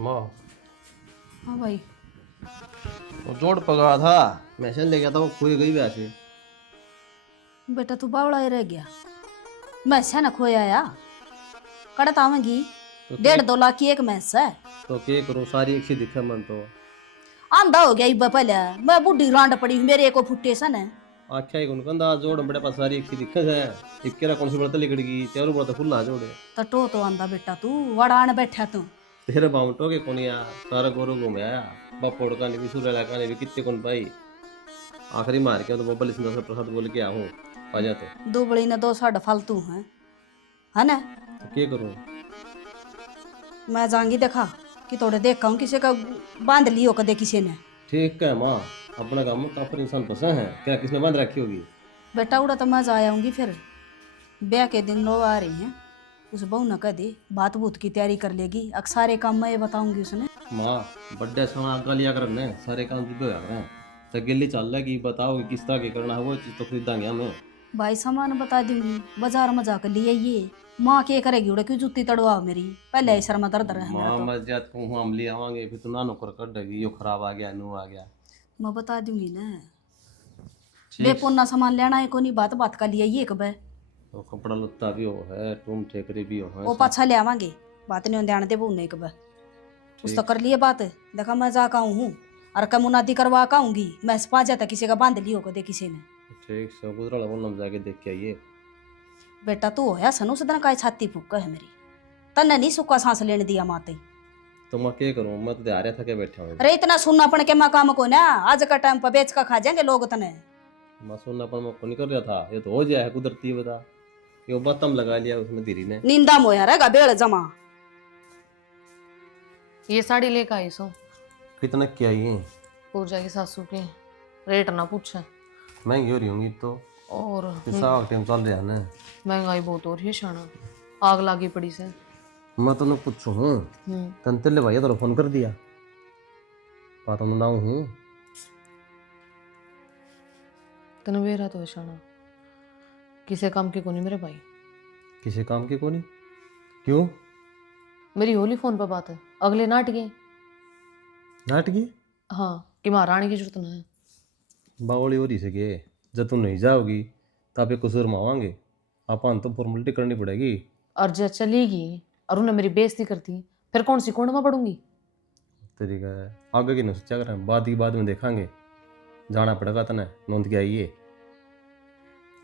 माँ हाँ भाई। वो जोड़ पका था, मैसेज ले गया था, वो खोई गई वैसे। बेटा तू बावड़ा ही रह गया। मैसा ना खोया या कड़त आवेंगी। तो के 1.5-2 लाख की एक मैस है। तो के करूँ, सारी एक सी दिखे मन तो। आंधा हो गया इब्बा पहले। मैं बूढ़ी रांड पड़ी मेरे को फुट्टे सन है। आख्या ही कौन कंदा जोड़ बड़े पास सारी एक सी दिखे है। इक्केरा कौन सी बड़ता लिकड़गी चारों बड़ता फुल्ला जोड़े। तटो तो आंधा बेटा तू वड़ा आने बैठा तू। तेरे बाउंटो के कौन यार, सारा गोरू घूम आया। बपोड़ का नहीं भी सूर्य का नहीं भी कितने कौन पाई। आखिरी मार के तो बबल सिंह से प्रसाद बोल के आहूँ आ जाते। दुबड़ी ने 2 साढ़े फालतू है ना। तो के करूँ। मैं जाऊंगी देखा कि थोड़े देखा हूँ किसी का बांध लियो कदे किसी ने। ठीक है माँ, अपना काम काफर इंसान पसंद है क्या, किसने बंद रखी होगी। बेटा उड़ा तो मैं जा आऊंगी फिर। ब्याह के दिन लोग आ रही हैं। उस बहू न कह दे बात बूत की तैयारी कर लेगी। सारे काम मैं ये बताऊंगी उसने। माँ बड्डे समय आगा लिया कर ने सारे काम जुबे हो रहे हैं। तो गिल्ली चल रहा है कि बताओ कि किस तरह की करना है, वो चीज़ तो खरीदांगे हमें। भाई सामान बता दूंगी। बाजार में जाकर लिए ये माँ क्या करेगी उड़े क्यों जूती तड़वाओ मेरी। पहले ही सर में दर्द रहा है मेरा माँ तो। मर जात को हम ले आवांगे, फिर तो ना नौकर कर देगी, यो खराब आ गया नू आ गया। मैं बता दूंगी ना। ठीक। बेपुन्ना सामान लेना है को नहीं बात बात का लिए ये कब है। तो कपड़ा लत्ता भी हो है, टूम ठेकरे भी हो है वो सब। पाछा ले आवांगे। बात नहीं ध्यान दे बोलने कब। उस तो ठीक। कर लिए बात। देखा मैं जा का हूँ और कमुनादी करवा का आऊंगी मैं पा जाता किसी का बांध लियो को दे किसी ने। ठीक सब गुजरा बोलना जाके देख के आइए। बेटा तू होया सनु सदन का छाती फूक है मेरी। तन्ने नहीं सुखा सांस लेने दिया माते। तो मैं क्या करूँ, मैं तो आ रहा था क्या बैठा हूँ इधर। अरे इतना सुनना पड़ के मैं काम को ना आज का टाइम पर बेच का खा जाएंगे लोग तने। मैं सुनना पर मैं को नहीं कर रहा था, ये तो हो जाए कुदरती है बता। ये बतम लगा लिया उसने धीरे ने। नींदा मोया रहेगा बेड़ जमा। ये साड़ी लेकर आई सो कितना क्या ये पूजा की सासू के। रेट ना पूछे। महंगी हो रही होंगी तो। और साग टाइम चल रहा है ना। महंगाई बहुत हो रही है शाना। आग लागी पड़ी से। मैं तो पूछू हूँ, तन तेले भैया तो फोन कर दिया। पता तो ना हूँ। तने वेरा तो है शाना। किसी काम की कोनी मेरे भाई। किसी काम की कोनी। क्यों। मेरी होली फोन पर बात है अगले नाटके। नाटकी। हाँ कि महारानी की जरूरत ना है। बावली हो रही सके। जब तुम नहीं जाओगी तो आप एक कसूर मावांगे। अपन तो फॉर्मेलिटी करनी पड़ेगी। और जब चलेगी और उन्हें मेरी बेइज्जती करती फिर कौन सी कोण में पड़ूंगी। तरीका है आगे की न सोचा करें, बाद की बाद में देखांगे। जाना पड़ेगा तने नोंद के आइए।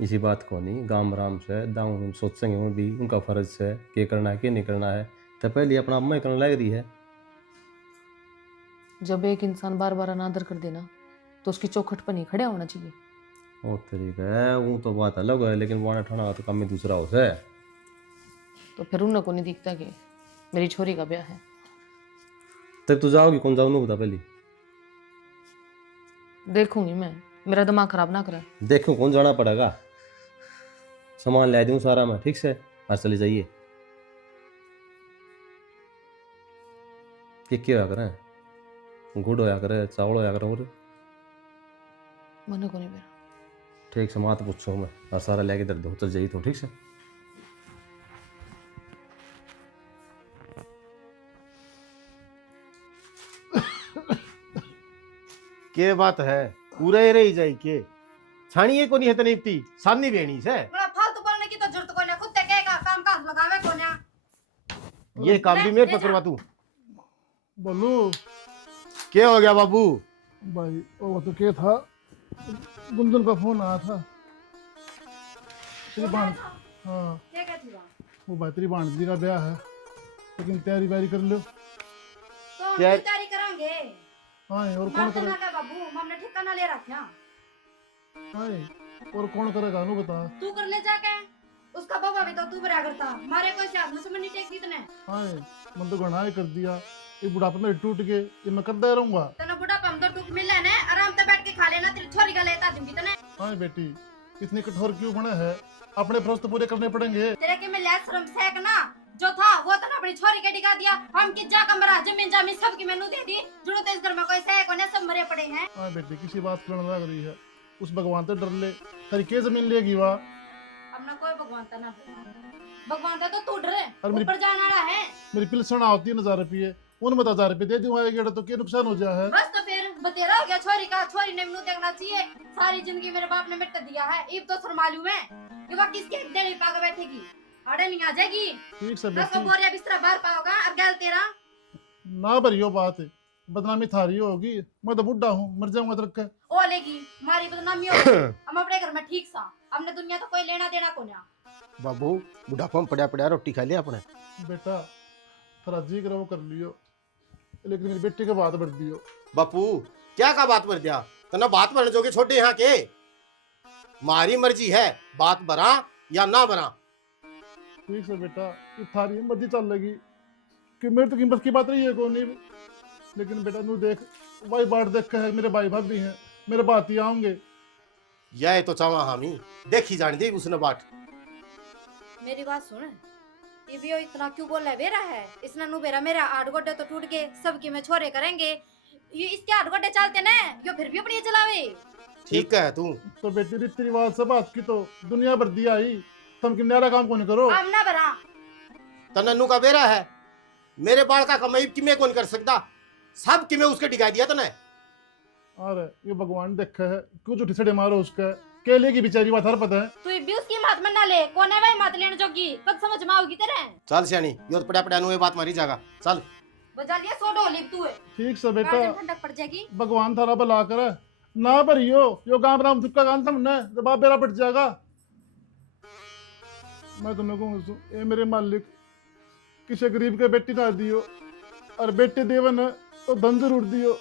इसी बात को नहीं गाम राम से दाऊँ हम सोचेंगे वो भी उनका फर्ज है क्या करना है क्या नहीं करना है। तो पहले अपना अम्मा ही करने लग रही है। जब एक इंसान बार बार अनादर कर देना तो उसकी चौखट पर नहीं खड़ा होना चाहिए। वो तरीका है, वो तो बात अलग है, लेकिन वाना ठाना तो काम में दूसरा हो है। तो फिर उन्हें को नहीं दिखता कि मेरी छोरी का ब्याह है। तब तू जाओगी कौन जाऊ ना बता पहले। देखूंगी मैं। मेरा दिमाग खराब ना करे। देखो कौन जाना पड़ेगा। सामान ले दूँ सारा मैं ठीक से, आज चले जाइए। क्या होया करें, गुड़ होया करे चावल होया करे और मने को नहीं मेरा। ठीक से मात पूछो मैं और सारा लेके दर्द हो चल जाइए तो ठीक से। के बात है पूरे ही रही जाई के छाणिए को नहीं है तनीपती सामने बेणी से। बड़ा फालतू बोलने की तो जरूरत कोई ना खुद ते कहेगा काम काज लगावे को ना। ये काम भी मेरे पे करवा तू। बोलो क्या हो गया बाबू। भाई वो तो क्या था। गुंजन का फोन आया था। तेरी भाण हाँ क्या कहती बा वो भाई तेरी भाणजी का ब्याह है, लेकिन तैयारी वैयारी कर लो। तो हम क्या- तैयारी करेंगे। हाँ और कौन मरते करे। ना का बाबू हमने ठिकाना ले रखा। हाँ और कौन करेगा नु बता। तू कर ले जाके। उसका बाबा भी तो तू बरा करता मारे कोई से हाथ में समझ नहीं टेकती तने। हाँ मन तो गणा ही कर दिया। ये बुढ़ापे में टूट के ये मैं करता रहूंगा। तने बुढ़ा पम तो टूक मिले ने आराम से बैठ के खा लेना तेरी छोरी का लेता दूंगी तने। हाँ बेटी इतने कठोर क्यों बने हैं, अपने फर्ज तो पूरे करने पड़ेंगे। तेरे के में ले शर्म सेक ना जो था वो तो अपनी छोरी के दिखा दिया। हम की जा कमरा जमीन जामी सब की मैनू दे दी। जुड़ो तो इस घर में कोई सेक होने सब मरे पड़े हैं। हाँ बेटी किसी बात पर लग रही है, उस भगवान से डर ले। तेरी के जमीन लेगी वहाँ। अपना कोई भगवान ता ना भगवान ता तो तू डरे और मेरी- ऊपर जाना रहा है। मेरी पिलसण होती है 1000 रुपये, उन मत 1000 रुपये दे दूँ आएगा तो क्या नुकसान हो जाए है। बस तो फिर बतेरा हो गया छोरी का, छोरी ने मैनू देखना चाहिए। सारी जिंदगी मेरे बाप ने मिट दिया है, इब तो सर मालूम है कि वह किसके देने पाकर बैठेगी, आड़े नहीं आ जाएगी। ठीक से दस बेटी बोरिया बिस्तरा बाहर पाओगा और गैल तेरा। ना भरियो बात है, बदनामी थारी होगी। मैं तो बुढ़ा हूँ, मर जाऊंगा तो रखा। ओ लेगी मारी बदनामी होगी। हम अपने घर में ठीक सा, हमने दुनिया तो कोई लेना देना को ना। बाबू बुढ़ापा में पड़ा पड़ा रोटी खा लिया अपने। बेटा थोड़ा जी करो वो कर लियो, लेकिन मेरी बेटी के बात बढ़ दियो। बापू क्या का बात भर दिया, तना बात भरने जोगे छोटे यहाँ के। मारी मर्जी है, बात भरा या ना भरा। ठीक से बेटा, ये थारी मर्जी चल लगी कि मेरे तो कीमत की बात रही है कौन नहीं। लेकिन बेटा नू देख, भाई बाट देख के है, मेरे भाई भाभी हैं, मेरे बात ही आऊंगे। यह तो चावा हामी देखी जानी दी उसने बाट। मेरी बात सुन, ये भी इतना क्यों बोल रहा बेरा है। इसने नु बेरा मेरा 8 गोड्डे तो टूट के सबके में छोरे करेंगे। ये इसके 8 गोड्डे चलते ना, यो फिर भी अपनी चलावे। ठीक है तू तो बेटी रीति रिवाज से बात की तो दुनिया भर दिया ही, तुम कि न्यारा काम कौन करो। हम ना बरा तन्नू का बेरा है, मेरे बाल का कमाई कि मैं कौन कर सकता, सब कि मैं उसके डिगा दिया तने। अरे ये भगवान देखा है, कुछ उठी सड़े मारो उसका, केले की बेचारी बात हर पता है। तू भी उसकी मात में ना ले, कोने भाई मात लेने जोगी कब समझ में आओगी तेरे। चल सियानी यो तो पड़ा पड़ा नु ये बात मारी जागा। चल बजा लिया सो ढोली तू है। ठीक से बेटा, ठंडक पड़ जाएगी। भगवान थारा भला करे, ना भरियो यो गांव राम तुक्का गान समझना जब आप बेरा पट जाएगा। मैं तुम्हें कहूँ ए मेरे मालिक, किसी गरीब के बेटी ना दियो, और बेटे देवन तो धन जरूर दियो।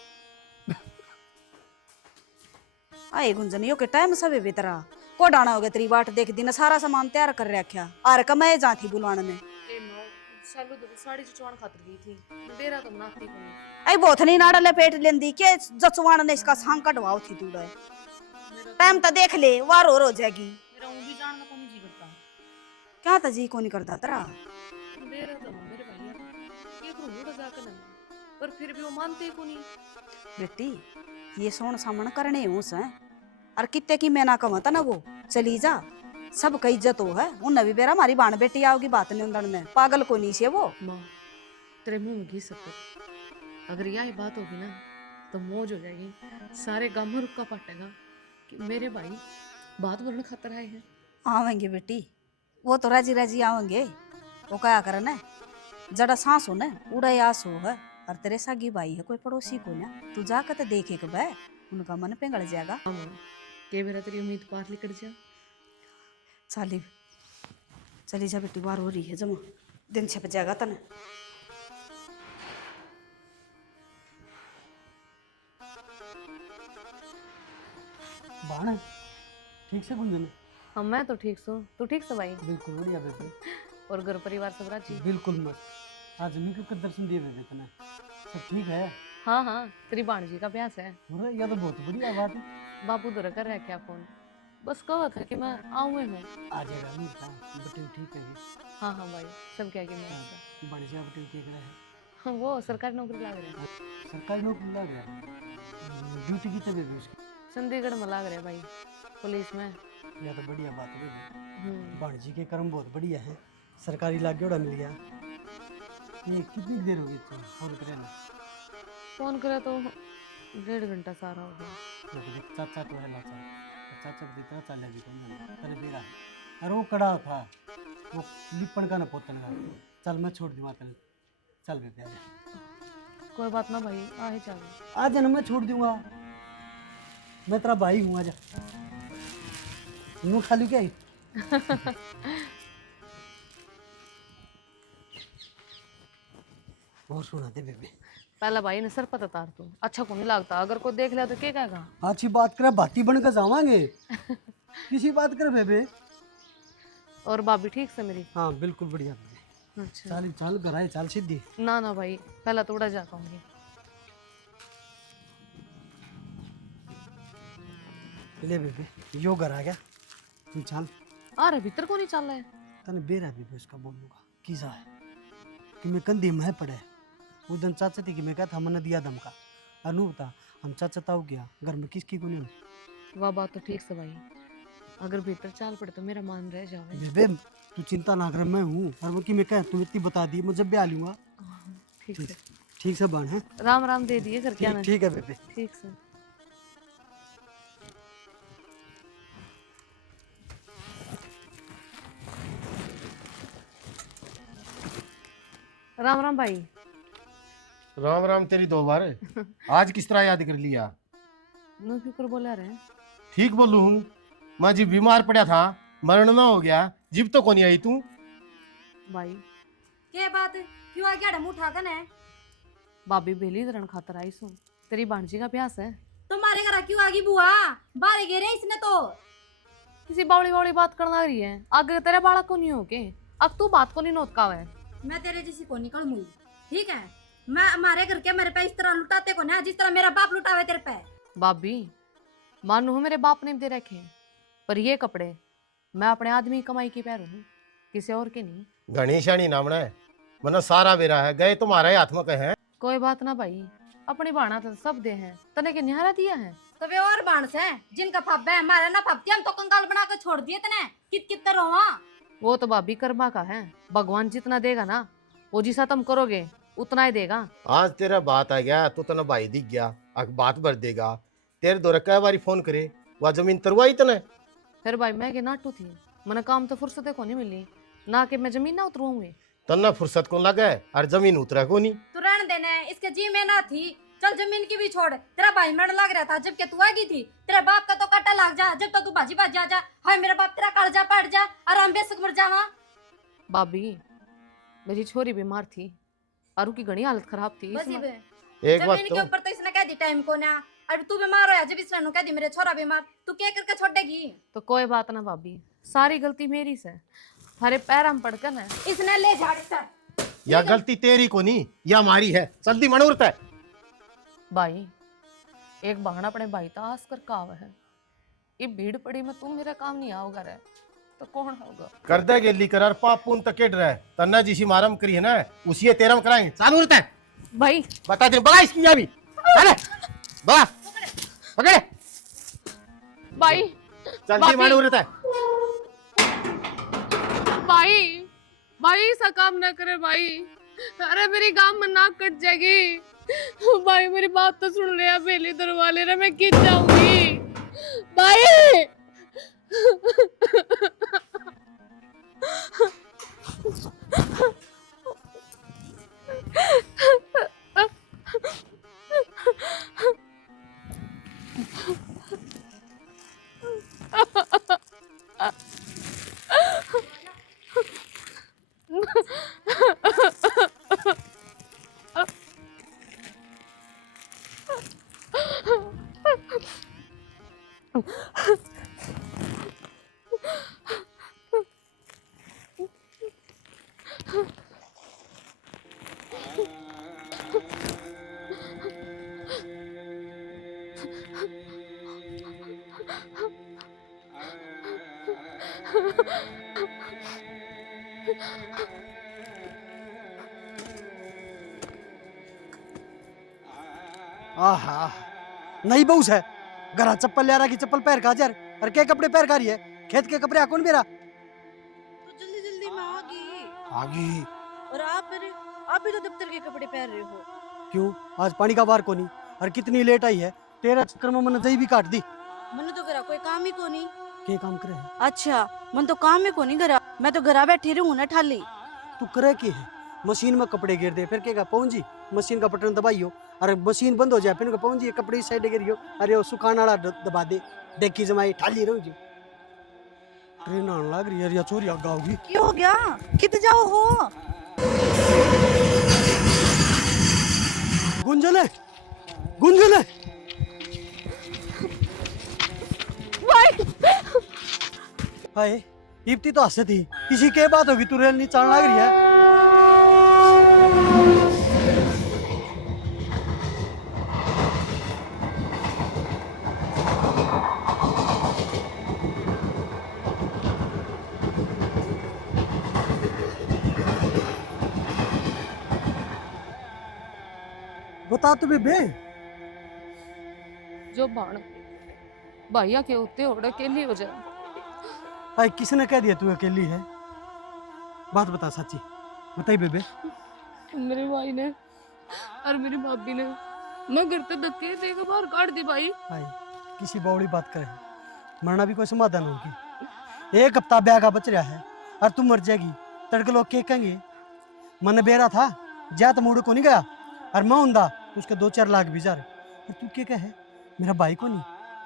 आए गुंजन यो के टाइम सबे बेतरा को डाना हो गया तेरी बाट देख दी ना, सारा सामान तैयार कर रखा आर कमाए जा थी बुलवाने में। ए नो सालू दो साड़ी चुचवान खातर गई थी, बेरा तो बनाती कोनी। आई बहुत नहीं नाड़ा लपेट लेंदी के जचवान ने इसका सांग कटवाओ थी तूड़ा। टाइम तो देख ले, वार हो जाएगी। मेरा ऊं भी जानना कोनी जी करता। क्या था जी को नहीं करता तेरा। बेरा तो मेरे भैया ये करूं तो जाके ना, पर फिर भी वो मानते ही कोनी। बेटी ये सोन सामन करने उस है, और कितने की मैं ना कमाता ना वो चली जा, सब का इज्जत हो है। उन भी बेरा हमारी बाण बेटी आओगी बात नहीं उंदड़ में, पागल को नहीं से वो। माँ तेरे मुंह में घी सकते, अगर यही बात होगी ना तो मौज हो जाएगी। सारे गांव में रुक्का पटेगा कि मेरे भाई बात भरने खातर आए हैं। आवेंगे बेटी, वो तो राजी राजी आवेंगे। वो क्या करना है, जड़ा सांस हो ना उड़ा आस हो है, और तेरे सागी भाई है कोई पड़ोसी को ना, तू जाकर तो देखे के बे, उनका मन पिघल जाएगा। हाँ माँ, के मेरा तेरी उम्मीद पार निकल जा। चली चली जा बेटी, बार हो रही है जमा, दिन छप जाएगा तने। बाण ठीक से गुंजन? हाँ मैं तो ठीक सो, तू ठीक से भाई? बिल्कुल बढ़िया बेबे, और घर परिवार सब राजी? बिल्कुल मस्त। आज निकल के दर्शन दिए बेबे तने, सब ठीक है? हाँ हाँ, तेरी भाणजी का ब्याह है। अरे यह तो बहुत बढ़िया बात है। बापू तो कर रखा फोन, बस कहा था कि मैं आऊँ हूँ। आ जाएगा नहीं था, बेटे ठीक है। हाँ हाँ भाई, सब क्या कि मैं बढ़िया बेटे देख रहा है। हाँ, वो सरकारी नौकरी लग रहा है। सरकारी नौकरी लग रहा है, ड्यूटी की तब बेबे उसकी? चंडीगढ़ में लग रहा है भाई, पुलिस में। यह तो बढ़िया बात है बेबे, भाणजी के कर्म बहुत बढ़िया है, सरकारी लागे मिल गया। ये कितनी देर होगी तो फोन करे ना? फोन करे तो 1.5 घंटा सारा हो गया। चाचा तो है लाचा, चाचा को जितना चल जाएगी तेरे बेरा है। अरे वो कड़ा था, वो लिपन का ना पोतन का। चल मैं छोड़ दूंगा तेरे, चल बेबे आजा। कोई बात ना भाई, आ ही चल। आजा ना, मैं छोड़ दूंगा, मैं तेरा भाई हूँ, आजा। मुँह खाली क्या ही? और सुना दे बेबे, पहला भाई ने सर पता तार तू, अच्छा को नहीं लगता, अगर कोई देख लिया तो क्या कहेगा? अच्छी बात करे, भाती बन कर जावांगे। किसी बात करे बेबे। और भाभी ठीक से मेरी? हाँ बिल्कुल बढ़िया बेबे। अच्छा चल चल घर आए, चल सीधी। ना ना भाई, पहला तो उड़ा जा पाऊंगी। ले बेबे, यो घर आ गया, तू चल। आ रहा भीतर को नहीं चल रहा है? तने बेरा बेबे उसका बोलूंगा किसा है कि मैं कंधे में पड़े। वो दिन चाचा थी कि मैं कहता हमने दिया धमका, अनु बता हम चाचा ताऊ गया घर में किसकी को नहीं। वह बात तो ठीक से भाई, अगर भीतर चाल पड़े तो मेरा मान रह जावे। बेबे तू चिंता ना कर, मैं हूँ, और वो कि मैं कह तुम इतनी बता दी, मैं जब भी आ लूंगा। ठीक है। ठीक से बाण है। राम राम दे दिए घर क्या ना। ठीक है बेबे। ठीक से। राम राम भाई। राम राम तेरी दो बार। आज किस तरह याद कर लिया? नो फिक्र बोला रहे। ठीक बोलू हूँ। मैं जी बीमार पड़ा था, मरण ना हो गया, जिब तो कोनी आई तू। भाई के बात क्यों आ गया मुंह उठा है? भाभी बेली धरण खातर आई सू। तेरी भांजी का प्यास है। तुम्हारे घर क्यों आ गई बुआ? बाहर गिरे इसने तो। किसी बावड़ी बावड़ी बात करना आ रही है। आगे तेरे बालक को नहीं हो के अब तू बात को नहीं नोटका है। मैं तेरे जैसी को निकल मुई, ठीक है? मैं हमारे घर के मेरे पे इस तरह लुटाते को ना जिस तरह मेरा बाप लुटावे तेरे पे। भाभी मानू मेरे बाप ने दे रखे हैं, पर ये कपड़े मैं अपने आदमी की कमाई की पहनू हूँ, किसी और के नहीं। घनीशानी नामना है, मतलब सारा बेरा है, गए तुम्हारे हाथ में कहे। कोई बात ना भाई, अपनी बाणा तो सब दे हैं, तने के निहारा दिया है। तो वे और बांस है जिनका फब है, हमारे ना फबती हम तो कंगाल बना के छोड़ दिए तने। कित रोवा। वो तो भाभी कर्मा का है, भगवान जितना देगा ना वो जिसा तुम करोगे उतना ही देगा। आज तेरा बात आ गया तो तना भाई दिख गया, बात भर देगा। तेरे दो कई बारी फोन करे, वह जमीन तरवाई तने। फिर भाई मैं के नाटू थी, मैंने काम तो फुर्सत को नहीं मिली ना कि मैं जमीन ना उतरूंगी। तना फुर्सत को लगे और जमीन उतरा को नहीं। तू रहने देने, इसके जी में ना थी। चल जमीन की भी छोड़, तेरा भाई मरण लग रहा था जबकि तू आ गई थी। तेरे बाप का तो काटा लग जा जब तक तू भाजी भाज जा। हाय मेरा बाप तेरा कालजा पड़ जा और हम बेसक मर जावा। भाभी मेरी छोरी बीमार थी और उसकी घनी हालत खराब थी। बस इसमें- एक बात जमीन तो के ऊपर तो इसने कह दी टाइम को ना। और तू बीमार होया जब इसने नु कह दी मेरे छोरा बीमार, तू क्या करके छोड़ेगी? तो कोई बात ना भाभी, सारी गलती मेरी से। हरे पैर हम पड़कर ना इसने ले झाड़ी सर। या गलती तेरी को नहीं, या हमारी है। जल्दी मनूरत है भाई, एक बहाना अपने भाई ता आस कर काव है। ये भीड़ पड़ी में तुम मेरा काम नहीं आओगा रे तो कौन होगा? कर दे गेली करार पाप पुन तक केड रहे। तन्ना जिसी मारम करी है ना उसी तेरम कराएंगे। चालू रहता है भाई। बता दे, बड़ा इसकी अभी अरे बड़ा पकड़े भाई जल्दी मनूरत है। भाई भाई ऐसा काम ना करे भाई। अरे मेरी गांव में नाक कट जाएगी। भाई मेरी बात तो सुन ले, बेली दरवाले रे मैं गिर जाऊंगी भाई। आहा नहीं बहु है घरा चप्पल ले रहा की चप्पल पैर का जर और के कपड़े पैर का रही है। खेत के कपड़े कौन मेरा तो जल्दी जल्दी में आ गई। आगी और आप भी तो दफ्तर के कपड़े पहन रहे हो। क्यों आज पानी का बार को नहीं और कितनी लेट आई है। तेरा चक्कर में मैंने दही भी काट दी। मैंने तो करा कोई काम ही को नहीं। के काम करे है? अच्छा मन तो काम ही को नहीं करा, मैं तो घरा बैठी रहूं ना ठाली। तू करे की है? मशीन में कपड़े गिर दे फिर क्या पहुंची मशीन का बटन दबाइयो अरे मशीन बंद हो जाए फिर पहुंची कपड़े इस साइड गिरियो अरे वो सुखाने वाला दबा दे देखी जमाई ठाली रहो जी। ट्रेन आने लग रही है या चोरी आगा होगी। क्यों हो गया? कित जाओ हो? गुंजले गुंजले हाय इब्ती तो हंसे थी किसी के बात होगी तू रेल नहीं चलने लग रही है। बता तो बे जो बाण भैया के होते ओढ़ अकेली हो जाए। भाई किसने कह दिया तू अकेली है? बात बता सच्ची बताई बेबे। मेरे भाई ने और मेरी भाभी ने मैं घर पे धक्के देकर बाहर काट दी भाई। भाई किसी बौड़ी बात करे, मरना भी कोई समाधान होगी। एक हफ्ता ब्याह का बच रहा है और तू मर जाएगी, तड़के लोग क्या कहेंगे? मन बेरा था जा तो मुड़ को नहीं गया और मैं उंदा तो उसके 2-4 लाख भी जा रहे और तू क्या कहे मेरा भाई को नहीं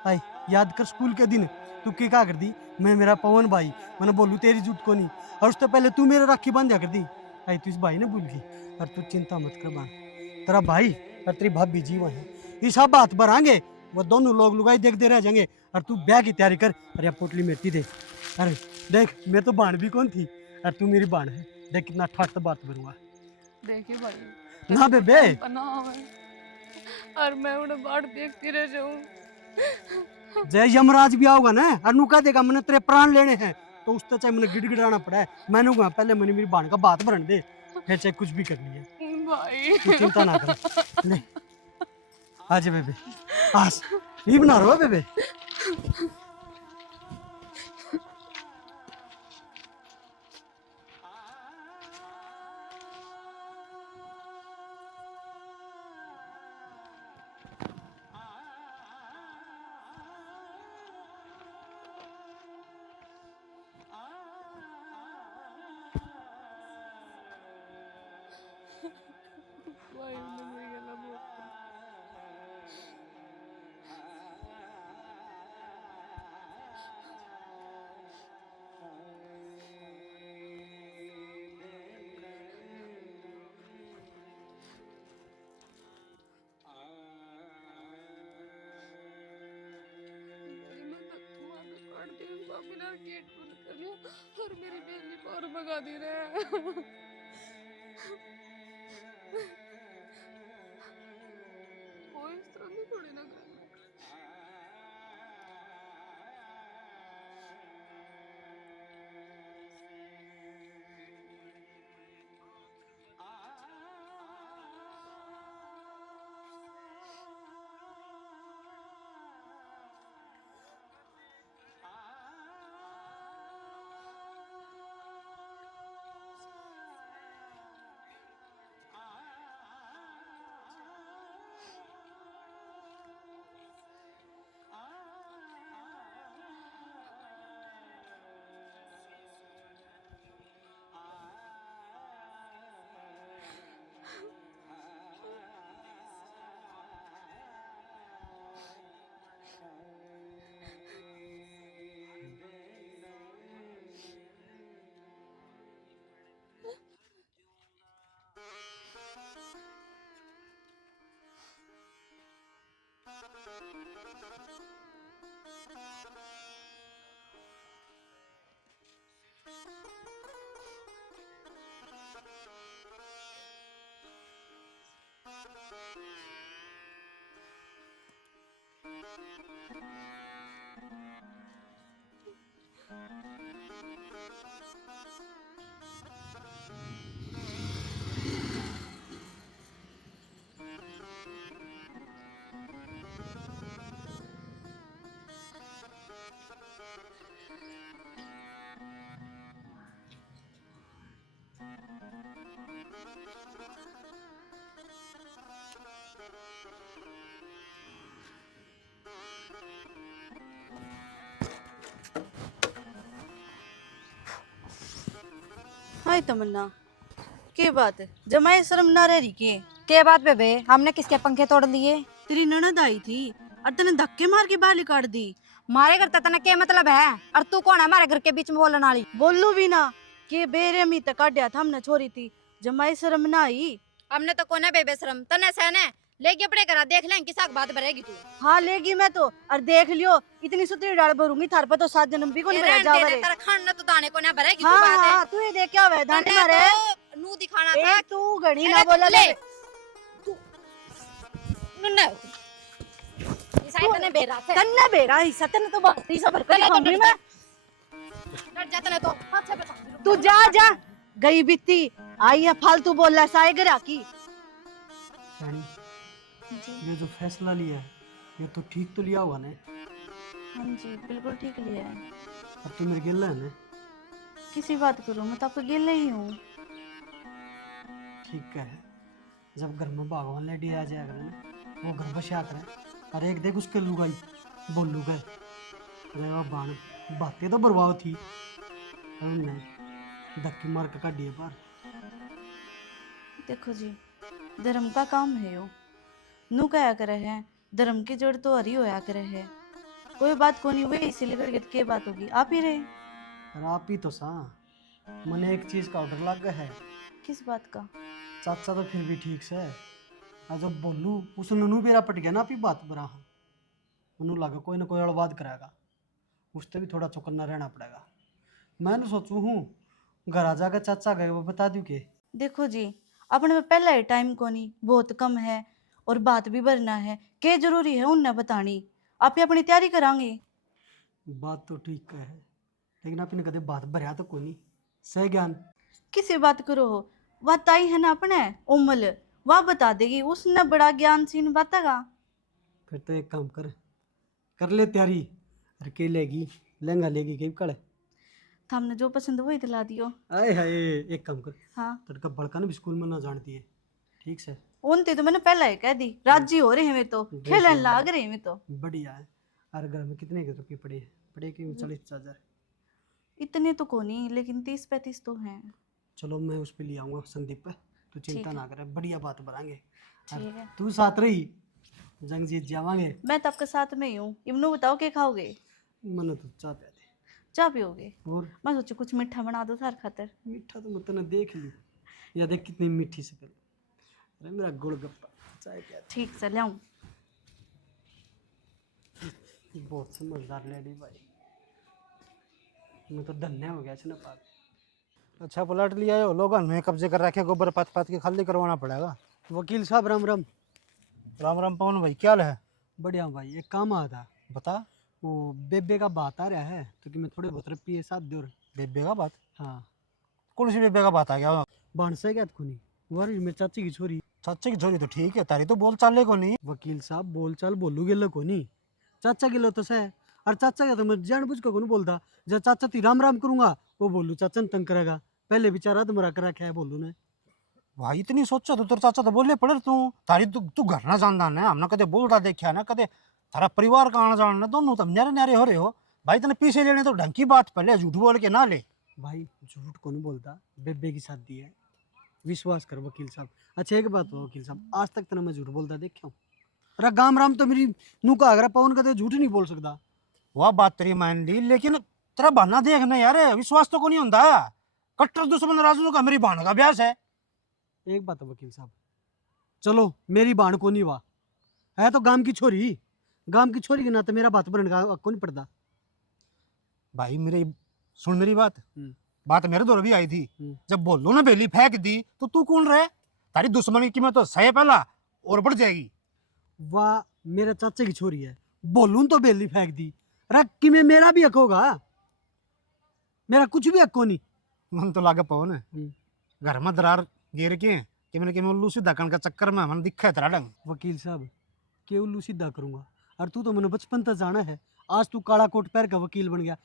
आई। याद कर स्कूल के दिन तू क्या कर दी, मैं मेरा पवन भाई मैंने बोलू तेरी जुट को नहीं, और उससे पहले तू मेरे राखी बांधा कर दी। आई तू इस भाई ने भूल गई और तू चिंता मत कर बान, तेरा भाई और तेरी भाभी जीवन है, ये सब बात बढ़ाएंगे वो दोनों लोग लुगाई देखते रह जाएंगे और तू ब्याह की तैयारी कर। अरे पोटली मेटी दे, अरे देख मैं तो बाण भी कौन थी और तू मेरी बाण है, देख कितना ठाट बात करूँगा। देखिए भाई ना बेबे बना है और मैं उन्हें बाढ़ देखती रह जाऊं। जय यमराज भी आओगा ना और नु कह देगा मैंने तेरे प्राण लेने हैं तो उस तो चाहे मैंने गिड़गिड़ाना पड़ा है, मैंने कहा पहले मैंने मेरी बाण का बात भरन दे फिर चाहे कुछ भी कर लिया। भाई तू चिंता ना कर, ले आज बेबे आज ये बना रहा बेबे। भाई उन्हें मेरी गला बहुत बिना गेट बंद कर लिया और मेरी बेली बाहर भगा दी रहे। कोई इस तरह नहीं थोड़ी ना करना। हाय तमन्ना, के बात है जमाए शर्म ना रह रही के बात बेबे, हमने किसके पंखे तोड़ लिए? तेरी ननद आई थी और तने धक्के मार के बाली काट दी। मारे घर तना क्या मतलब है? और तू कौन है हमारे घर के बीच में बोलने वाली? बोलू भी ना के बेरहमी तक काटिया था हमने छोरी थी, जमाई शर्म ना आई। हमने तो कौन है बेबे शर्म तने सहने लेके अपने घर देख लें किसा बात भरेगी तू। हाँ लेगी मैं तो, और देख लियो इतनी सुतरी डाल भरूंगी थार पर तो 7 जन्म भी कौन भरा जावे रे। तेरा खाना तो दाने को ना भरेगी तू हाँ बात है। हाँ तू ये देख क्या हुआ है दाने मारे तो नू दिखाना था। ए तू घड़ी ना बोला ले तू नुन्ना इसाई तने बेरा से तन्ने बेरा ही सतन तो बात ही सबर कर खाऊंगी मैं। डर जाता ने तो हाथ से बचा। तू जा जा गई बीती आई है फालतू बोल रहा साए गरा की। रानी ये जो फैसला लिया है ये तो ठीक तो लिया हुआ ने? हाँ जी बिल्कुल ठीक लिया है। अब तो मेरे गिल्ला है ना? किसी बात करो मैं तो आपको गिल ही हूँ। ठीक है जब घर में भगवान लेडी आ जाएगा ना, वो घर बस आता है। और एक देख उसके लुगाई बोलू गए, अरे वाह बाण बातें तो बर्बाद थी, नहीं धक्के मार के काटिए पर। देखो जी, धर्म का काम है यो, नू कया करे है, धर्म की जड़ तो हरी होया करे है। कोई बात को नहीं हुई, इसीलिए करके के बात होगी, आप ही रहे। और आप ही तो सा मने एक चीज का ऑर्डर लग गया है। किस बात का? चाचा तो फिर भी ठीक से, और जब बोलू उस ननू बेरा पट गया ना, आप ही बात बरा हाँ मनु लगा कोई ना कोई अड़बाद कराएगा, उससे भी थोड़ा चौकन्ना रहना पड़ेगा। मैंने सोचू हूँ घर आ जाकर चाचा गए वो बता दूँ के। देखो जी, अपने में पहला ही टाइम को नहीं, बहुत कम है, और बात भी भरना है, के जरूरी है उनने बतानी, आप ही अपनी तैयारी करांगे। बात तो ठीक है, लेकिन आपने कदे बात भरया तो कोई नहीं, सही ज्ञान किसी बात करो हो, वह ताई है ना अपने उमल, वह बता देगी, उसने बड़ा ज्ञान सीन बतागा। फिर तो एक काम कर ले तैयारी, अरे के लेगी लहंगा लेगी के कड़े, हमने जो पसंद वही दिला दियो। आए हाय एक काम कर, हाँ, तड़का बड़का ना भी स्कूल में ना जानती है, ठीक से उनते तो मैंने पहला ही कह दी, राजी हो रहे हैं मैं तो, खेलन लाग रहे हैं मैं तो। बढ़िया है। और घर में कितने के रुपये पड़े हैं? पड़े कि 40-50 इतने तो को नहीं, लेकिन 30-35 तो हैं। चलो मैं उस पे ले आऊँगा संदीप पे, तू चिंता ठीक है। ना करे, बढ़िया बात बनाएंगे। ठीक है, तू साथ रही, जंग जीत जावांगे। मैं तो आपके साथ में ही हूँ। इमनू बताओ क्या खाओगे? मन तो चाह दे चाय पियोगे? और मैं सोचू कुछ मीठा बना दो थार खातर। मीठा तो मत ना देख ली, या देख कितनी मीठी शक्ल, अरे मेरा गोलगप्पा चाय क्या ठीक से ले आऊँ। बहुत समझदार लेडी भाई, मैं तो धन्य हो गया ना पाल। अच्छा प्लाट लिया है लोग में कब्जे कर रखे, गोबर पात पात के खाली करवाना पड़ेगा। वकील साहब राम राम। राम राम पवन भाई, क्या हाल है? बढ़िया भाई, एक काम आया था, बता। वो बेबे का बात आ रहा है तो कि मैं थोड़े बहुत रुपये साथ दो। बेबे का बात? हाँ, कौन सी बेबे का बात आ गया? बाणसा क्या खूनी वो मेरे चाची की छोरी। चाचे की छोरी तो ठीक है, तारी तो बोल चाले को नहीं। वकील साहब बोल चाल बोलू गेलो को नहीं, चाचा गेलो तो सह, और चाचा का तो मैं जानबूझ के नहीं बोलता, जब चाचा ती राम राम करूंगा वो बोलू चाचा ने तंग करेगा, पहले बेचारा तो मरा कर रखा है बोलू ने। भाई इतनी सोचा तो तेरे चाचा तो बोलने पड़े तू, तारी तू घर ना जानदा है, हमने कदे बोलता देखा ना, कदे थारा परिवार का आना जाना दोनों तो न्यारे न्यारे हो रहे हो भाई, तेने पीछे लेने तो ढंग की बात पहले, झूठ बोल के ना ले। भाई झूठ को नहीं बोलता, बेबे की शादी है, विश्वास कर वकील साहब। अच्छा एक बात हो वकील साहब, आज तक तो मैं झूठ बोलता देखा हूँ, अरे गाम राम तो मेरी नू का अगर पवन का झूठ नहीं बोल सकता। वह बात तेरी मान ली, लेकिन तेरा बहाना देखना यार, विश्वास तो को नहीं होता। कट्टर दुश्मन राजू का मेरी बहन का अभ्यास है। एक बात है वकील साहब, चलो मेरी बाण को नहीं हुआ है तो गांव की छोरी, गांव की छोरी के नाते मेरा बात बनने का हक को नहीं पड़ता। भाई मेरी सुन, मेरी बात बात मेरे दौर भी आई थी, जब बोलो ना बेली फेंक दी तो तू कौन रहे? तारी दुश्मनी की मैं तो सही पहला और बढ़ जाएगी। वाह मेरा चाचा की छोरी है, बोलूं तो बेली फेंक दी, रख कि में मेरा भी हक होगा? मेरा कुछ भी हक को नहीं। मन तो लागे पवन घर में दरार गिर के कि मैंने उल्लू सीधा करने का चक्कर में मन दिखा है तेरा ढंग। वकील साहब के उल्लू सीधा करूंगा, और तू तो मैंने बचपन तक जाना है, आज तू काला कोट पहन का वकील बन गया,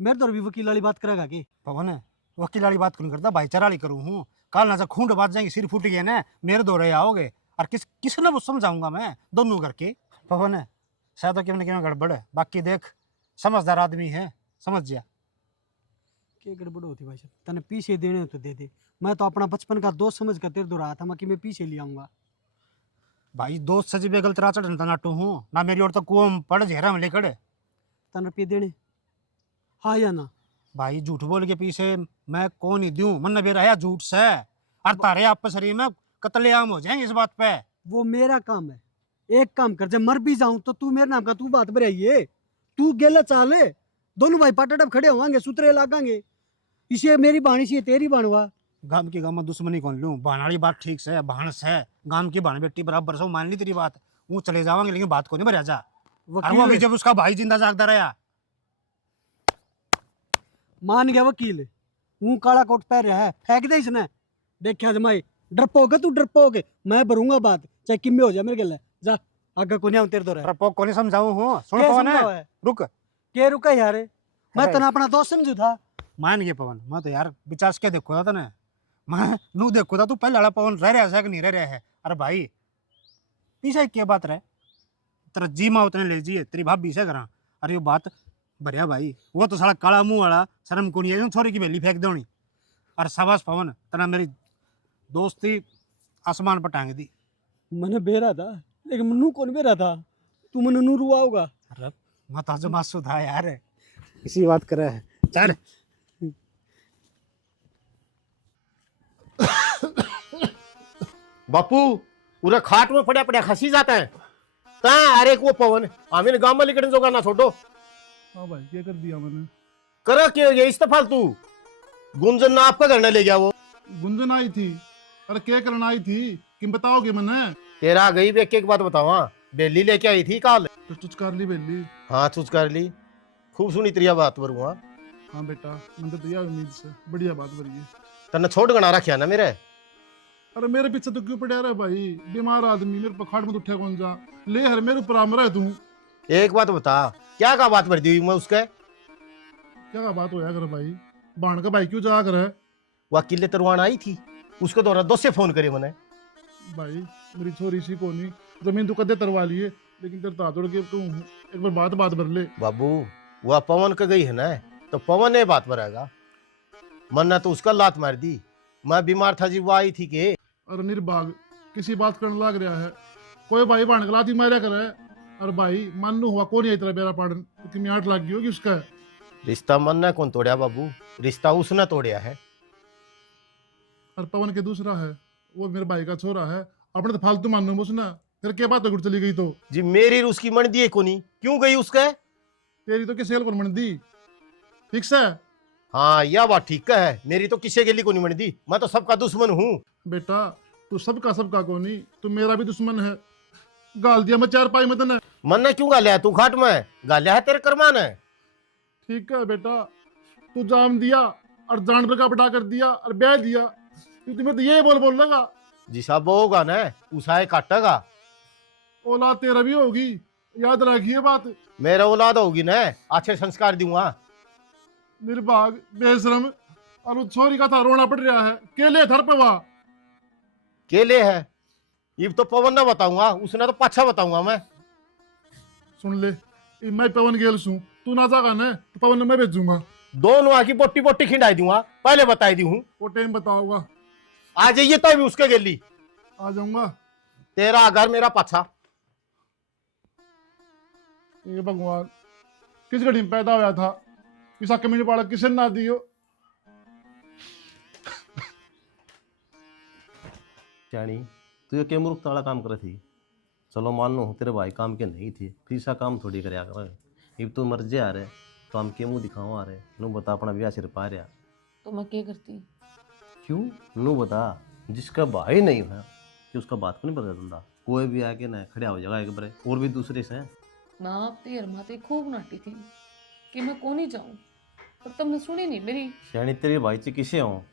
मेरे तो भी वकील वाली बात करेगा के? पवन वकील वाली बात नहीं करता, भाईचारा वाली करूँ हूँ। काल ना खूंड बात जाएंगे, सिर फूट गए ना, मेरे दौरे आओगे और किसने वो समझाऊंगा मैं दोनों करके। पवन शायद कि गड़बड़ है, बाकी देख समझदार आदमी है, समझ जा। क्या गड़बड़ होती भाई साहब, तने पीछे देने तो दे दे, मैं तो अपना बचपन का दोस्त समझ कर तेरे दो रहा था मैं कि मैं पीछे ले आऊंगा। भाई दोस्त से जी गलत राचड़ नाटू हूँ ना, मेरी और तो कुओं में पड़ झेरा में लेकर। तने रुपये देने हाँ या ना? भाई झूठ बोल के पीछे मैं कौन ही दूं, मन बेरा आया झूठ से, और तारे आप शरीर में कत्लेआम हो जाएंगे इस बात पे। वो मेरा काम है, एक काम कर, जब मर भी जाऊं तो तू मेरे नाम का तू बात बनाइए, तू गेला चाले, दोनों भाई पाटाटप खड़े होंगे, सूत्रे लगाएंगे, इसे मेरी बाणी से तेरी बाणवा। गांव की गांव में दुश्मनी कौन लूं, बहन वाली बात ठीक से बहन से, गांव की बहन बेटी बराबर से मान ली तेरी बात, वो चले जावांगे लेकिन बात को नहीं भरा जा। और वो भी जब उसका भाई जिंदा जागता रहा। मान गया वकील, हूँ काला कोट पहन रहा है, फेंक दे इसने, देखा जमाई डरपोगे तू डरपोगे, मैं भरूंगा बात चाहे किम्मे हो जाए मेरे गले, जा आगे को नहीं आऊं तेरे दो रहा। को नहीं समझाऊं हूं, सुन पवन रुक के रुका यार, मैं तना अपना दोस्त समझू था। मान गए पवन, मैं तो यार विचार के देखो था ना, मैं नू देखो था तू पहले वाला पवन रह रहा है कि नहीं रह रहा है। अरे भाई पीछे क्या बात रहे तेरा जी माँ उतने ले जी तेरी भाभी से करा। अरे ये बात बढ़िया भाई वो तो साला काला मुंह वाला शर्म को नहीं है छोरी की बेली फेंक दोनी। अरे शाबाश पवन तना मेरी दोस्ती आसमान पर टांग दी। मैंने बेरा था लेकिन मनु कौन बेरा था तू मैंने नू रुआ होगा। अरे मैं तो आज मासू था यार इसी बात करे है चल। बापू पूरा खाट में पड़ा पड़ा खसी जाता है ता अरे वो पवन हमें गांव में लेकर जो करना छोड़ो। हाँ भाई क्या कर दिया मैंने? करा क्या ये इस फालतू गुंजन ना आपका घर न ले गया वो। गुंजन आई थी। अरे क्या करना आई थी कि बताओगे मैंने? तेरा गई वे एक बात बतावा बेली लेके आई थी काल। तो चुच कर ली बेली। हाँ चूज कर ली खूब सुनी तेरी बात बरुआ। हाँ बेटा मैं तो दिया उम्मीद से बढ़िया बात बरी है। तने छोड़ गना रखा ना मेरे। अरे मेरे पीछे तो क्यों पड़ा रहा भाई? बीमार आदमी मेरे पखाड़ में तो उठे कौन जा ले हर मेरे ऊपर आम रहा तू। एक बात बता क्या का बात भर दी हुई मैं उसके? क्या बात होया कर भाई? बाण का भाई क्यों जा कर है? वह किले तरवान आई थी उसके द्वारा 2 से फोन करे मैंने। भाई मेरी छोरी सी कोनी जमीन तू कदे तरवा लिए लेकिन तेरे तातोड़ के तू एक बार बात भर ले। बाबू वह पवन का गई है ना तो पवन ने बात भरेगा मन्ना तो उसका लात मार दी। मैं बीमार था जी वो आई थी के। अरे निर्भाग किसी बात करने लग रहा है कोई भाई बाण के लाती मारा कर है। अरे भाई मन हुआ कौन है तेरा बेरा पाड़न कि म्याट लग गई होगी उसका। रिश्ता मन ने कौन तोड़या बाबू रिश्ता उसने तोड़या है। और पवन के दूसरा है वो मेरे भाई का छोरा है अपने तो फालतू मानो उसने फिर क्या बात गुड़ चली गई तो? जी मेरी उसकी मन दी है कोनी क्यों गई उसका? तेरी तो किसी को मन दी फिक्स है। हाँ यह बात ठीक है मेरी तो किसी के लिए कोनी मन दी मैं तो सबका दुश्मन हूँ। बेटा तू सबका को नहीं तू मेरा भी दुश्मन है। गाल दिया मैं 4 पाई में तने। मन ने क्यों गालिया तू खाट में गालिया है तेरे करमान है। ठीक है बेटा तू जाम दिया और जानवर का बटा कर दिया और ब्याह दिया तू तुम्हें तो ये बोल लगा। जी साहब वो होगा ना उसाए काटेगा। औलाद तेरा भी होगी याद रखिए बात। मेरा औलाद होगी ना अच्छे संस्कार दूंगा। निर्भाग बेशरम और उस छोरी का था रोना पड़ रहा है केले थर पे वहा केले है ये तो पवन ने बताऊंगा उसने तो पाछा बताऊंगा मैं। सुन ले ये मैं पवन गेल सू तू ना जागा ना तो पवन ने मैं भेजूंगा। दोनों आकी बोटी बोटी खिंडाई दूंगा पहले बताई दी हूँ। वो टाइम बताऊंगा। आ जाइए तो भी उसके गेली आ जाऊंगा। तेरा घर मेरा पाछा। ये भगवान किस घड़ी में पैदा होया था किसा कमी पाड़ा किसे ना दियो। चाणी तू ये क्या मूर्ख ताला काम करे थी? चलो मान लो तेरे भाई काम के नहीं थे फिर सा काम थोड़ी कर अब तू मर्जी आ रहे तो हम के मुँह दिखाओ आ रहे नू बता अपना ब्याह सिर पा रहा तो मैं क्या करती? क्यों नू बता जिसका भाई नहीं है कि उसका बात को नहीं पता चलता कोई भी आके ना खड़ा हो जाएगा एक बार और भी दूसरे से। ना आप तेर माते खूब नाटी थी कि मैं कौन ही जाऊं पर तुमने सुनी नहीं मेरी। शानी तेरे भाई से किसे हो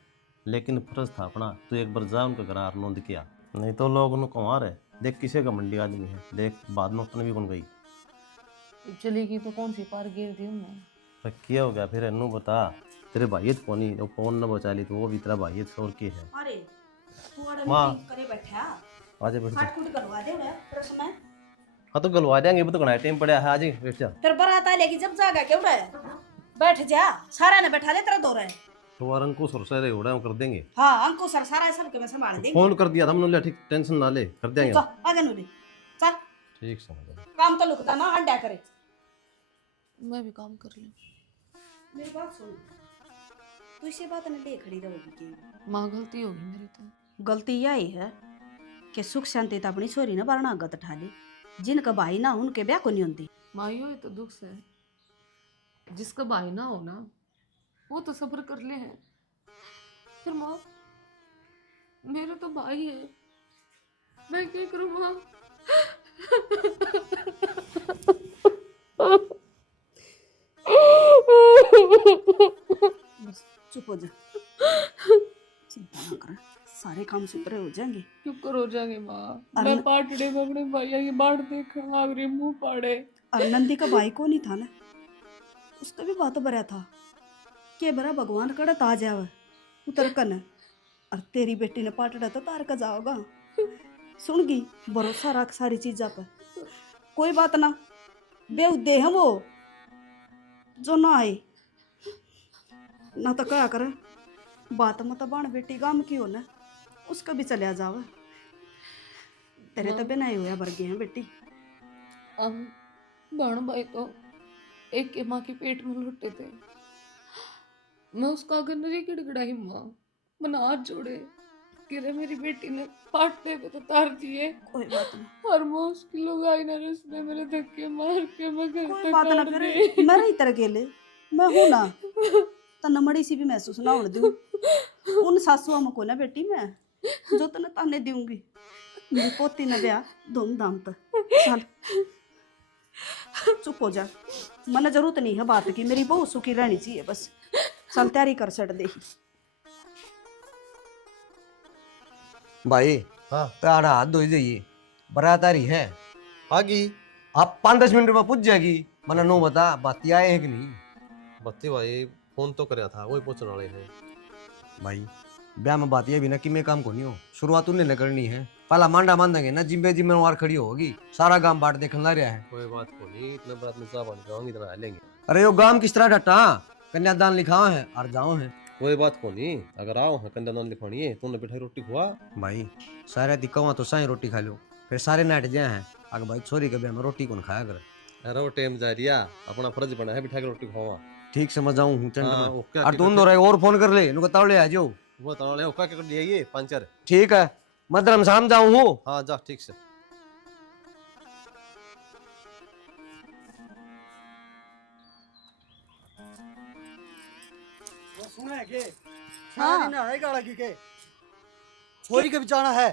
लेकिन फर्ज था अपना तू एक बार जा उनका घर नोंद किया नहीं तो लोग उन्हें कमा रहे देख किसे का मंडी आदमी है देख बाद में उसने भी कौन गई चली गई तो कौन सी पार गिर दी मैं। पर क्या हो गया फिर नू बता तेरे भाई तो कौन ही पवन ने बचा ली तो वो भी तेरा भाई और के है। अरे तू आड़ा माँ। मीटिंग करे बैठा आज बैठ जा। खाट करवा दे उन्हें प्रश्न में हाँ तो गलवा देंगे वो तो घना टाइम पड़ा है आज बैठ जा। फिर बारात आ लेगी जब जागा क्यों रहा बैठ जा सारा ने बैठा ले तेरा दो रहे। तो वारन को सुरसा हो रहा है कर देंगे। हाँ अंको सर सारा सबके मैं संभाल देंगे। फोन कर दिया था हमने ठीक टेंशन ना ले कर देंगे। चल आगे नु ले चल ठीक समझ काम तो लुकता ना अंडा करे। मैं भी काम कर लूं। मेरी बात सुन तू इसे बात ने ले खड़ी रहोगी की माँ गलती होगी मेरी तो। गलती यही है कि सुख शांति तो अपनी छोरी ने बरना गत ठा ली जिनका भाई ना उनके ब्याह को नहीं होती। माइयो ये तो दुख है जिसका भाई ना हो ना वो तो सब्र कर ले हैं फिर माँ मेरे तो भाई है मैं क्या करूँ माँ। बस चुप हो जा चिंता ना कर सारे काम सुधरे हो जाएंगे। चुप कर हो जाएंगे माँ। अरे मैं मैं- पाटड़े में अपने भैया की बाट देखा आगरी मुंह पाड़े। और नंदी का भाई को नहीं था ना उसका भी बात बरा था के बरा भगवान कड़ा ताज आवे उतर कन और तेरी बेटी ने पाटड़ा तो तार का जाओगा। सुन गई, भरोसा रख सारी चीजा पर। कोई बात ना, बेउदे हैं वो, जो ना आए ना तो क्या करे। बात मत बाण बेटी गाम की हो ना, उसका भी चलिया जावे। तेरे तो बिना ही हुआ वर्गे हैं बेटी। हम बाण भाई तो एक के माँ के पेट में लुटे थे। मैं उसका अगर नरी गिड़गिड़ाई माँ मना हाथ जोड़े कि रे मेरी बेटी ने पाटने पे तो तार दिए, कोई बात ना, और मैं उसकी लुगाई ना उसने मेरे धक्के मार के मैं घर कोई तक बात ना। कर फिर दी। मैं रही तरह गेले, मैं हूं ना, तना मड़ी सी भी महसूस ना होने दूं उन सासुआ में को ना बेटी मैं, जो तने ताने दूंगी। मेरी पोती ने ब्याह धूमधाम तक। चल चुप हो जा, मने जरूरत नहीं है बात की, मेरी बहू सुखी रहनी चाहिए बस। चल तैयारी कर छड़ दे। भाई हाँ तारा हाथ धो जाइए, बारात आ रही है। आगी आप 5-10 मिनट में पूछ जाएगी। मना नो बता बाती आए है कि नहीं। बत्ती भाई फोन तो करया था, वही पूछने वाले हैं। भाई ब्याह में बात ये भी ना कि मैं काम को नहीं हो, शुरुआत उन्हें न करनी है। पहला मांडा बांधेंगे ना, जिम्मे जिम्मेवार खड़ी होगी, सारा गांव बाट देखने ला रहा है। कोई बात को नहीं, इतना बात में चाह पानी जाऊंगी इतना लेंगे। अरे वो गांव किस तरह डटा, कन्यादान लिखा है और जाओ है। कोई बात को नहीं, अगर आओ है कन्यादान लिखवानी है तुमने बैठा रोटी खुआ। भाई सारे दिक्कवा तो साई रोटी खा लो, फिर सारे नाट जाए हैं अगर भाई छोरी के ब्याह में रोटी कौन खाया कर। अरे वो टाइम जा रिया, अपना फर्ज बना है बिठा के रोटी खुआ। ठीक समझ जाऊं हूँ चंड हाँ, में। ओके, और तुम दो रहे और फोन कर ले, इनको तावड़े आ जाओ। वो ताले ओका के कर दिया ये पंचर। ठीक है मदरम शाम जाऊं हूँ। हाँ जा ठीक से। सुना है के हाँ। सारा दिन है गाड़ा की के छोरी के बिचाना है।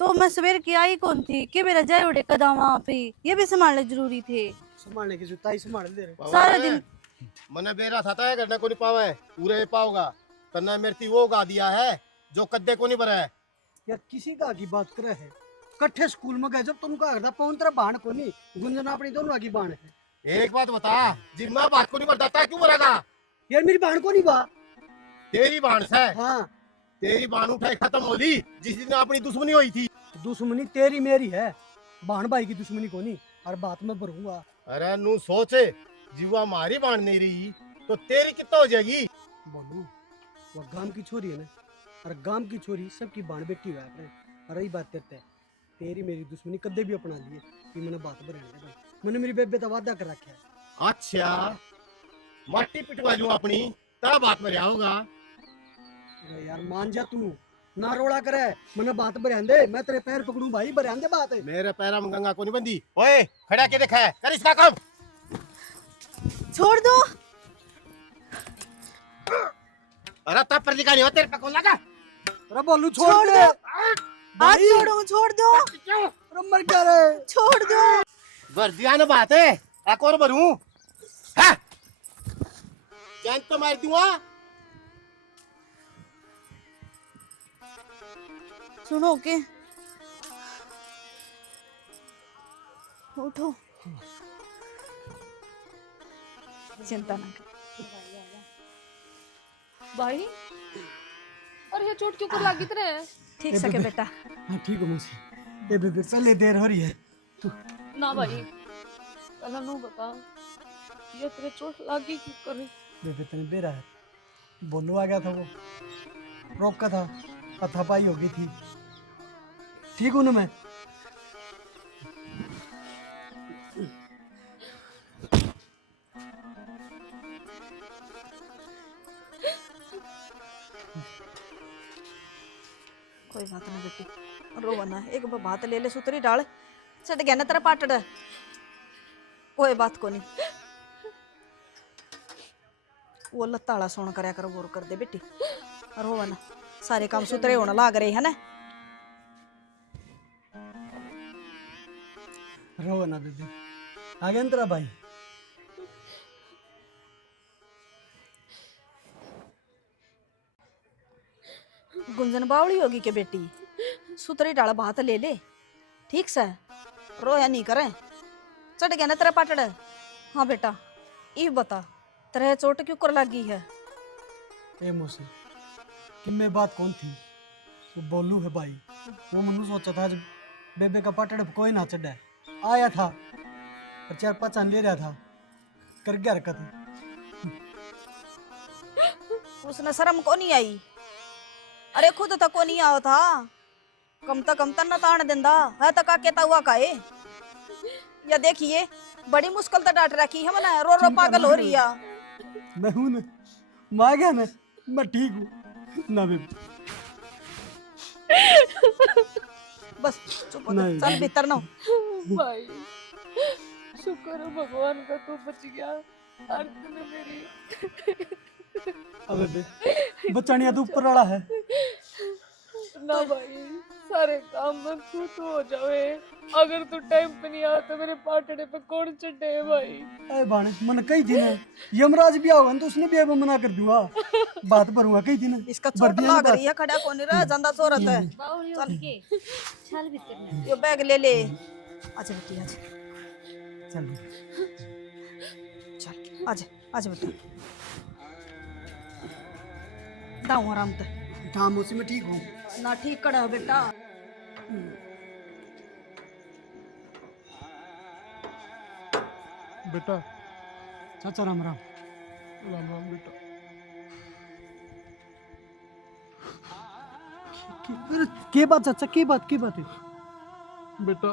तो मैं सवेर की आई कौन थी कि मेरा जाए उड़े कदम वहां पे, ये भी संभालना जरूरी थे। संभालने की जुताई संभाल दे रहे। सारा दिन मने बेरा था है करना को नहीं पावे, पूरे पाओगा तन्ना मेरती वो गा दिया है जो कद्दे को नहीं भरा है। यार किसी का की बात करे है, कट्ठे स्कूल में गए जब तुम का करता पौन तेरा बाण को नहीं, गुंजना अपनी दोनों की बाण है। एक बात बता, जिम्मा बात को नहीं बताता क्यों भरेगा? यार मेरी बाण को नहीं बा। तेरी बाण से हाँ तेरी बाण उठाई खत्म हो ली जिस दिन अपनी दुश्मनी हुई थी। दुश्मनी तेरी मेरी है, बाण भाई की दुश्मनी को नहीं। और बात में भरूंगा। अरे नू सोच, जीवा मारी बाण नहीं रही तो तेरी कितना हो जाएगी? बोलू वो गांव की छोरी है ना, और गांव की छोरी सबकी बाण बेटी हुआ है। और यही बात करते हैं, तेरी मेरी दुश्मनी कदे भी अपना लिए कि मैंने बात पर रहने दे भाई। मैंने मेरी बेबे तो वादा कर रखा है। अच्छा मट्टी पिटवा लूं अपनी तब बात में होगा। अरे यार मान जा तू, ना रोड़ा करे, मैंने बात पर रहने दे। मैं तेरे पैर पकड़ूं भाई, पर रहने दे बात है। मेरे पैरा में गंगा को नहीं बंदी। ओए खड़ा के देखा है, कर इसका काम। छोड़ दो। अरे तब पर दिखा नहीं हो तेरे पकड़ लगा। अरे बोलू छोड़ दे हाथ छोड़ो, छोड़ दो, अरे मर क्या रे। छोड़ दो। वर्दिया ने बात है, एक और भरूं है जान तो मार दूंगा। सुनो के उठो, चिंता ना कर। भाई और ये चोट क्यों कर लगी तेरे? ठीक सके बेटा। हाँ ठीक है मुझे, ये बेबे पहले देर हो रही है। तू ना भाई पहला नो बता, ये तेरे चोट लगी क्यों कर रही? बेबे तेने बेरा है, बोलू आ गया था, वो रोका था, हथापाई हो गई थी। ठीक हूँ ना मैं? कोई बात ना बेटी, रोना एक बात ले ले, सुतरी डाल छट गया ना तेरा पाटड़। कोई बात को नहीं, वो लताड़ा सोन करया कर, गोर कर दे बेटी। रोना सारे काम सुतरे होने लाग रहे है ना। रो ना बेबे, आ गया ना तेरा भाई। गुंजन बावड़ी होगी के बेटी, सुतरी डाल बात ले ले, ठीक से रोया नहीं करे। चढ़ गया ना तेरा पाटड़। हाँ बेटा ये बता, तेरे चोट क्यों कर लगी है? ए मौसी, कि मैं बात कौन थी वो बोलू है भाई। वो मनु सोचा था जब बेबे का पाटड़ पे कोई ना चढ़ा आया था और 4-5 ले रहा था कर गया हरकत। उसने शर्म को नहीं आई। अरे खुद तक को नहीं आओ था कम तन ताण देंदा है तक कहता हुआ काए। या देखिए बड़ी मुश्किल तो डांट रखी है मना रो पागल हो रही है। मैं हूं ना मां गया ना मैं ठीक हूँ ना बेबे। बस चुप हो नहीं। चल भीतर ना। भाई शुक्र है भगवान का तू बच गया। और तूने मेरी अबे बे बचानिया तो ऊपर वाला है। ना भाई सारे काम में तू हो जावे। अगर तू टाइम पे नहीं आया तो मेरे पाटड़े पे कौन चढ़े भाई। अरे बाणे मन कई दिन है यमराज भी आओगा तो उसने भी अब मना कर दूंगा बात भरूंगा कई दिन है। इसका चोट लग रही है खड़ा कौन रहा जंदा सोरत है। बाउल यो चल। के चल भीतर में यो बैग ले ले। अच्छा बेटी आज चल चल आज आज बेटा दाऊ आराम ते काम उसी में ठीक हूँ। ना ठीक कड़ा हो बेटा। बेटा चाचा राम राम। राम राम बेटा। अरे के बात चाचा के बात है। बेटा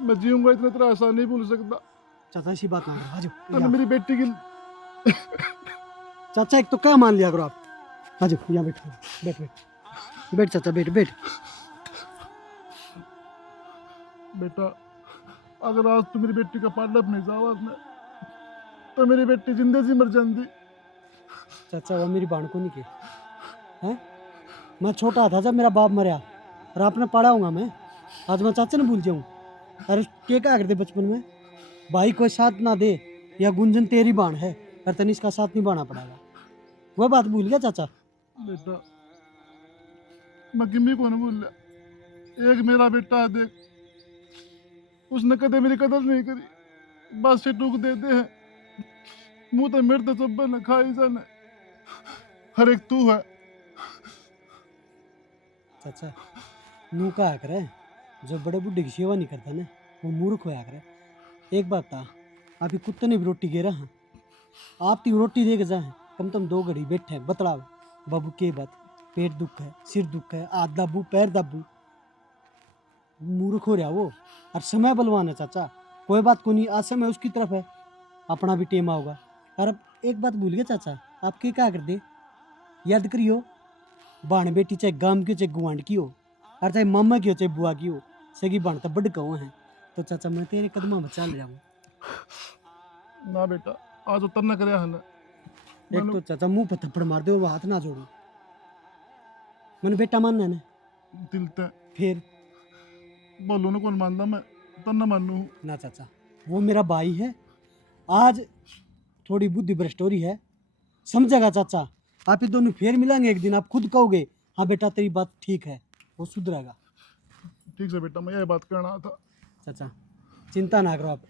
मैं जीऊंगा इतना तेरा आसान नहीं भूल सकता। चाचा ऐसी बात ना करो तूने आजो। मेरी बेटी की चाचा एक तो क्या मान लिया करो आप। आजो यहाँ बैठो बैठ बैठ बैठ चाचा बैठ बैठ। बेटा अगर आज तू मेरी बेटी का पार्लर नहीं जावा मैं तो मेरी बेटी जिंदे जी मर जाती। चाचा वो मेरी बाण को नहीं के हैं। मैं छोटा था जब मेरा बाप मरा और आपने पढ़ाऊंगा मैं आज मैं चाचा ने भूल जाऊं। अरे क्या करते बचपन में भाई कोई साथ ना दे या गुंजन तेरी बाण है पर तनिष का साथ निभाना पड़ेगा। वह बात भूल गया चाचा। बेटा मैं किमी को नहीं भूल लिया। एक मेरा बेटा है देख उसने कदे मेरी कदर नहीं करी बस से टूक देते हैं मुंह तो मेरे तो सब न खाई जाने हर एक तू है। चाचा नू कहा करे जो बड़े बुढ़े की सेवा नहीं करता ना वो मूर्ख होया करे। एक बात था आप ही कुत्ते ने भी रोटी गे रहा आप ती रोटी दे के जाए कम तुम 2 घड़ी बैठे बतलाओ बाबू के बात पेट दुख है सिर दुख है हाथ दाबू पैर दाबू मूर्ख हो रहा वो। और समय बलवान है चाचा कोई बात को नहीं आज समय उसकी तरफ है अपना भी टेम आओगा। और अब एक बात भूल गया चाचा आप क्या कर दे याद करियो बाण बेटी चाहे गाम की चाहे गुआंड की हो और चाहे मामा की हो चाहे बुआ की हो सगी बाण तो बड़ कहो है तो चाचा मैं तेरे कदमों में चल जाऊँ। ना बेटा आज उतर न करे है ना एक तो चाचा मुंह पे थप्पड़ मार दे और वो हाथ ना जोड़ो मैंने बेटा मानना है ना दिलते फिर बोलो ना कौन मानता मैं तन न मानू ना चाचा वो मेरा भाई है। आज थोड़ी बुद्धि भ्रष्ट हो रही है समझेगा चाचा आप ये दोनों फिर मिलेंगे एक दिन आप खुद कहोगे हाँ बेटा तेरी बात ठीक है वो सुधरेगा। ठीक से बेटा मैं यही बात करना था। चाचा चिंता ना करो आप